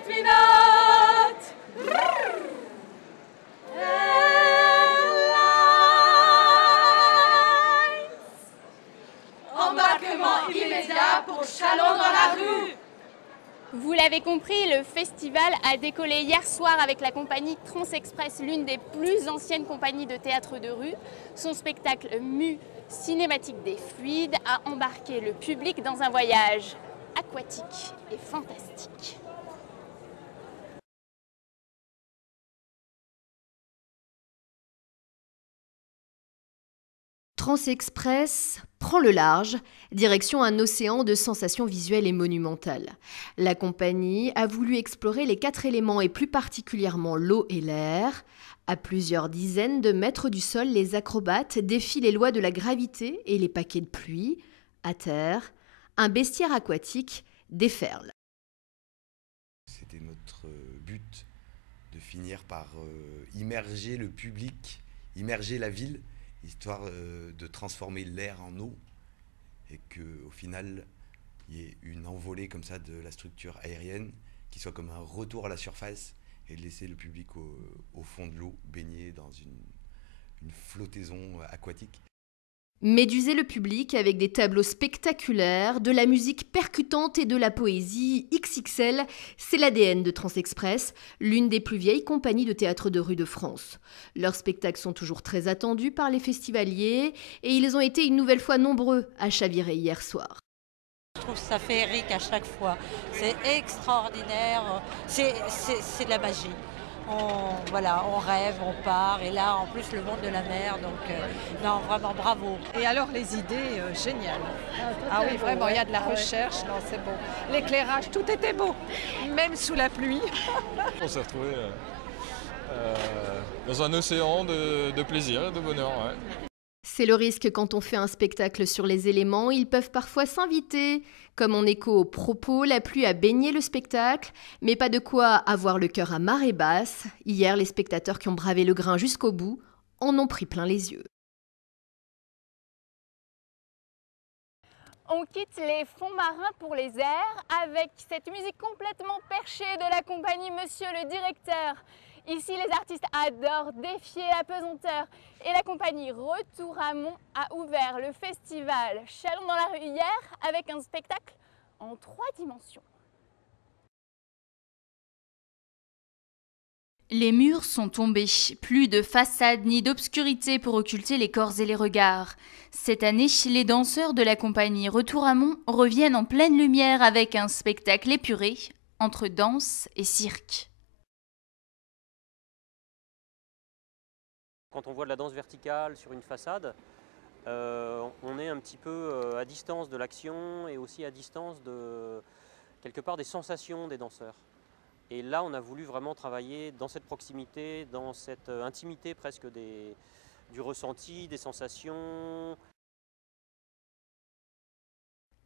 pilotes. Embarquement immédiat pour Châlons dans la rue. Vous l'avez compris, le festival a décollé hier soir avec la compagnie Transexpress, l'une des plus anciennes compagnies de théâtre de rue. Son spectacle Mu, cinématique des fluides, a embarqué le public dans un voyage aquatique et fantastique. Transexpress prend le large, direction un océan de sensations visuelles et monumentales. La compagnie a voulu explorer les 4 éléments et plus particulièrement l'eau et l'air. À plusieurs dizaines de mètres du sol, les acrobates défient les lois de la gravité et les paquets de pluie. À terre, un bestiaire aquatique déferle. C'était notre but de finir par immerger le public, immerger la ville, histoire de transformer l'air en eau et qu'au final, il y ait une envolée comme ça de la structure aérienne qui soit comme un retour à la surface et de laisser le public au fond de l'eau, baigner dans une flottaison aquatique. Méduser le public avec des tableaux spectaculaires, de la musique percutante et de la poésie XXL, c'est l'ADN de Transexpress, l'une des plus vieilles compagnies de théâtre de rue de France. Leurs spectacles sont toujours très attendus par les festivaliers et ils ont été une nouvelle fois nombreux à chavirer hier soir. Je trouve ça féerique à chaque fois, c'est extraordinaire, c'est de la magie. On rêve, on part, et là en plus le monde de la mer, donc non, vraiment bravo. Et alors les idées, géniales. Ah oui, vraiment, il y a de la recherche, non, c'est beau. L'éclairage, tout était beau, même sous la pluie. On s'est retrouvés dans un océan de plaisir et de bonheur. Ouais. C'est le risque quand on fait un spectacle sur les éléments, ils peuvent parfois s'inviter. Comme en écho aux propos, la pluie a baigné le spectacle, mais pas de quoi avoir le cœur à marée basse. Hier, les spectateurs qui ont bravé le grain jusqu'au bout en ont pris plein les yeux. On quitte les fonds marins pour les airs avec cette musique complètement perchée de la compagnie Monsieur le Directeur. Ici, les artistes adorent défier la pesanteur et la compagnie Retour à Mont a ouvert le festival Châlons dans la rue hier avec un spectacle en 3 dimensions. Les murs sont tombés, plus de façade ni d'obscurité pour occulter les corps et les regards. Cette année, les danseurs de la compagnie Retour à Mont reviennent en pleine lumière avec un spectacle épuré entre danse et cirque. Quand on voit de la danse verticale sur une façade, on est un petit peu à distance de l'action et aussi à distance de quelque part des sensations des danseurs. Et là, on a voulu vraiment travailler dans cette proximité, dans cette intimité presque du ressenti, des sensations.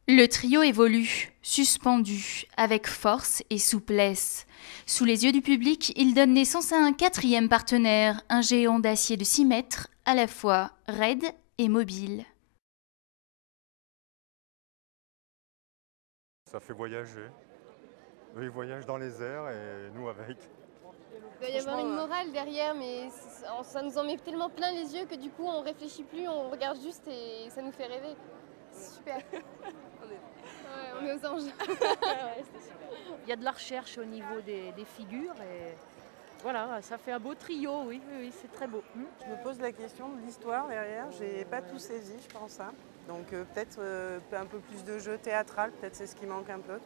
Le trio évolue, suspendu, avec force et souplesse. Sous les yeux du public, il donne naissance à un 4e partenaire, un géant d'acier de 6 mètres, à la fois raide et mobile. Ça fait voyager. Eux, ils voyagent dans les airs et nous avec. Il doit y avoir une morale derrière, mais ça nous en met tellement plein les yeux que du coup on réfléchit plus, on regarde juste et ça nous fait rêver. C'est super. On est aux anges. Il y a de la recherche au niveau des figures et voilà, ça fait un beau trio, oui, c'est très beau. Je me pose la question de l'histoire derrière, j'ai pas tout saisi, je pense. Hein. Donc peut-être un peu plus de jeu théâtral, peut-être c'est ce qui manque un peu.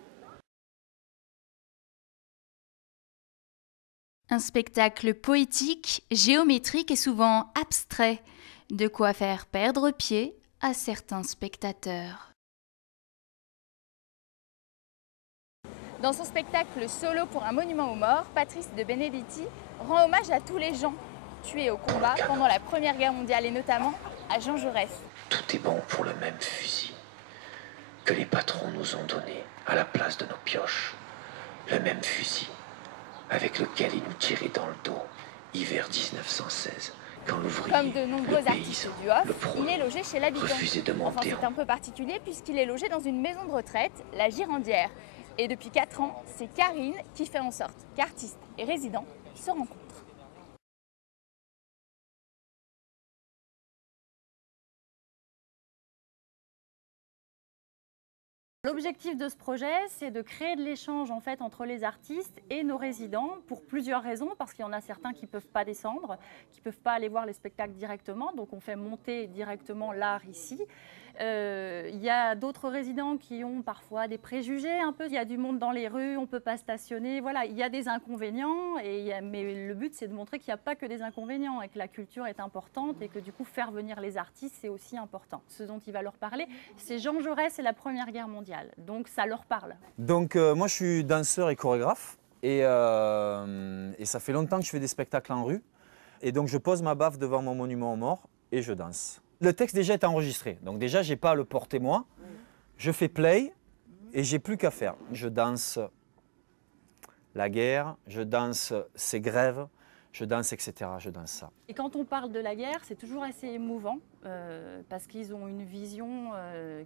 Un spectacle poétique, géométrique et souvent abstrait, de quoi faire perdre pied à certains spectateurs. Dans son spectacle Solo pour un monument aux morts, Patrice de Benedetti rend hommage à tous les gens tués au combat pendant la Première Guerre mondiale et notamment à Jean Jaurès. Tout est bon pour le même fusil que les patrons nous ont donné à la place de nos pioches. Le même fusil avec lequel ils nous tiraient dans le dos, hiver 1916. Quand l'ouvrier, comme de nombreux artistes du off, il est logé chez l'habitant. Refusait de monter. Enfin, c'est un peu particulier puisqu'il est logé dans une maison de retraite, la Girandière. Et depuis 4 ans, c'est Karine qui fait en sorte qu'artistes et résidents se rencontrent. L'objectif de ce projet, c'est de créer de l'échange en fait entre les artistes et nos résidents pour plusieurs raisons, parce qu'il y en a certains qui ne peuvent pas descendre, qui ne peuvent pas aller voir les spectacles directement, donc on fait monter directement l'art ici. Il y a d'autres résidents qui ont parfois des préjugés un peu, il y a du monde dans les rues, on ne peut pas stationner, voilà, il y a des inconvénients, mais le but c'est de montrer qu'il n'y a pas que des inconvénients et que la culture est importante et que du coup faire venir les artistes c'est aussi important. Ce dont il va leur parler, c'est Jean Jaurès et la Première Guerre mondiale, donc ça leur parle. Donc moi je suis danseur et chorégraphe et ça fait longtemps que je fais des spectacles en rue et donc je pose ma baffe devant mon monument aux morts et je danse. Le texte déjà est enregistré, donc déjà j'ai pas à le porter moi, je fais play et j'ai plus qu'à faire. Je danse la guerre, je danse ces grèves, je danse etc. Je danse ça. Et quand on parle de la guerre, c'est toujours assez émouvant parce qu'ils ont une vision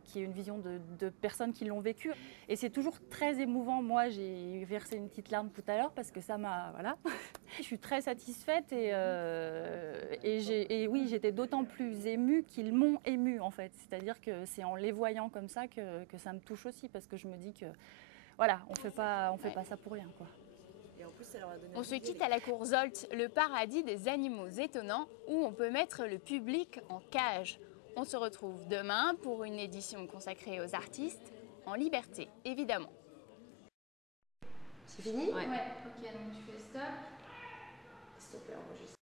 qui est une vision de personnes qui l'ont vécu. Et c'est toujours très émouvant. Moi, j'ai versé une petite larme tout à l'heure parce que ça m'a... Voilà. Je suis très satisfaite et oui, j'étais d'autant plus émue qu'ils m'ont émue en fait. C'est-à-dire que c'est en les voyant comme ça que ça me touche aussi parce que je me dis que voilà, on fait pas ça pour rien, quoi. On se quitte à la cour Zolt, le paradis des animaux étonnants où on peut mettre le public en cage. On se retrouve demain pour une édition consacrée aux artistes en liberté, évidemment. C'est fini? Ouais. Ok, donc tu fais stop. S'il te plaît, enregistre.